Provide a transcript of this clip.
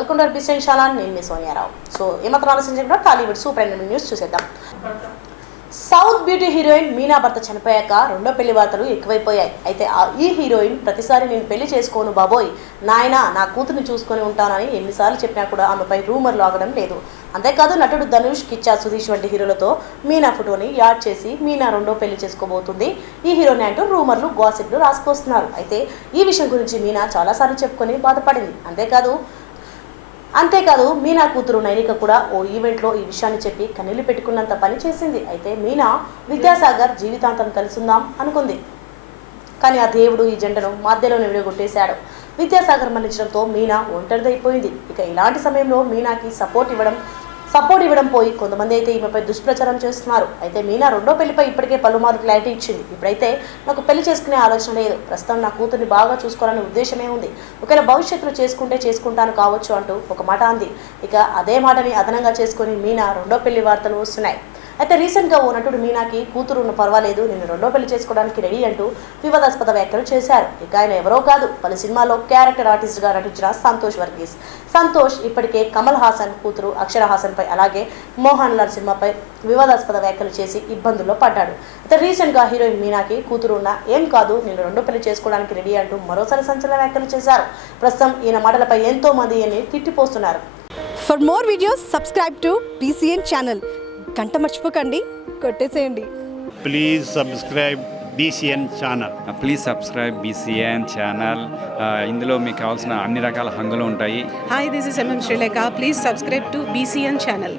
Welcome to BCN channel. నేను మీ Sonia Rao. So ఏమాత్రం ఆలోచించకుండా టాలీవుడ్ సూపర్ ఎంటర్టైన్మెంట్ న్యూస్ చూసేద్దాం. సౌత్ బ్యూటీ హీరోయిన్ మీనా భర్త చనిపోయాక రెండో పెళ్లి వార్తలు ఎక్కువైపోయాయి. అయితే ఈ హీరోయిన్ ప్రతిసారి నేను పెళ్లి చేసుకోను బాబోయ్, నాయనా నా కూతుర్ని చూసుకొని ఉంటానని ఎన్నిసార్లు చెప్పినా కూడా ఆమెపై రూమర్లు ఆగడం లేదు. అంతేకాదు నటుడు ధనుష్, కిచ్చా సుధీష్ వంటి హీరోలతో మీనా ఫోటోని యాడ్ చేసి మీనా రెండో పెళ్లి చేసుకోబోతుంది ఈ హీరోయిన్ అంటూ రూమర్లు, గాసిప్లు రాసుకొస్తున్నారు. అయితే ఈ విషయం గురించి మీనా చాలాసార్లు చెప్పుకొని బాధపడింది. అంతేకాదు మీనా కూతురు నైనిక కూడా ఓ ఈవెంట్లో ఈ విషయాన్ని చెప్పి కన్నీళ్లు పెట్టుకున్నంత పని చేసింది. అయితే మీనా విద్యాసాగర్ జీవితాంతం కలుసుందాం అనుకుంది. కానీ ఆ దేవుడు ఈ జంటను మధ్యలోనే విడగొట్టేశాడు. విద్యాసాగర్ మరణించడంతో మీనా ఒంటరిదైపోయింది. ఇక ఇలాంటి సమయంలో మీనాకి సపోర్ట్ ఇవ్వడం పోయి కొంతమంది అయితే ఈమెపై దుష్ప్రచారం చేస్తున్నారు. అయితే మీనా రెండో పెళ్లిపై ఇప్పటికే పలుమార్లు క్లారిటీ ఇచ్చింది. ఇప్పుడైతే నాకు పెళ్లి చేసుకునే ఆలోచన లేదు, ప్రస్తుతం నా కూతుర్ని బాగా చూసుకోవాలనే ఉద్దేశమే ఉంది. ఒకవేళ భవిష్యత్తులో చేసుకుంటాను కావచ్చు అంటూ ఒక మాట అంది. ఇక అదే మాటని అదనంగా చేసుకుని మీనా రెండో పెళ్లి వార్తలు వస్తున్నాయి. అయితే రీసెంట్గా ఓ నటుడు మీనాకి కూతురు ఉన్న పర్వాలేదు, నేను రెండో పెళ్లి చేసుకోవడానికి రెడీ అంటూ వివాదాస్పద వ్యాఖ్యలు చేశారు. ఇక ఆయన ఎవరో కాదు, పలు సినిమాలో క్యారెక్టర్ ఆర్టిస్ట్గా నటించిన సంతోష్ వర్గీస్. సంతోష్ ఇప్పటికే కమల్ హాసన్ కూతురు అక్షర హాసన్ పై అలాగే మోహన్ లాల్ సినిమాపై వివాదాస్పద వ్యాఖ్యలు చేసి ఇబ్బందుల్లో పడ్డాడు. అయితే రీసెంట్గా హీరోయిన్ మీనాకి కూతురు ఉన్న ఏం కాదు, నేను రెండో పెళ్లి చేసుకోవడానికి రెడీ అంటూ మరోసారి సంచలన వ్యాఖ్యలు చేశారు. ప్రస్తుతం ఈయన మాటలపై ఎంతో మంది ఈయన్ని తిట్టిపోస్తున్నారు. For more videos subscribe to BCN channel. గంట మర్చిపోకండి, కొట్టేసేయండి. Please subscribe BCN channel. Please subscribe BCN channel. ఇందులో మీకు కావాల్సిన అన్ని రకాల హంగులు ఉంటాయి. Hi, this is MM Sri Lanka. Please subscribe to BCN channel.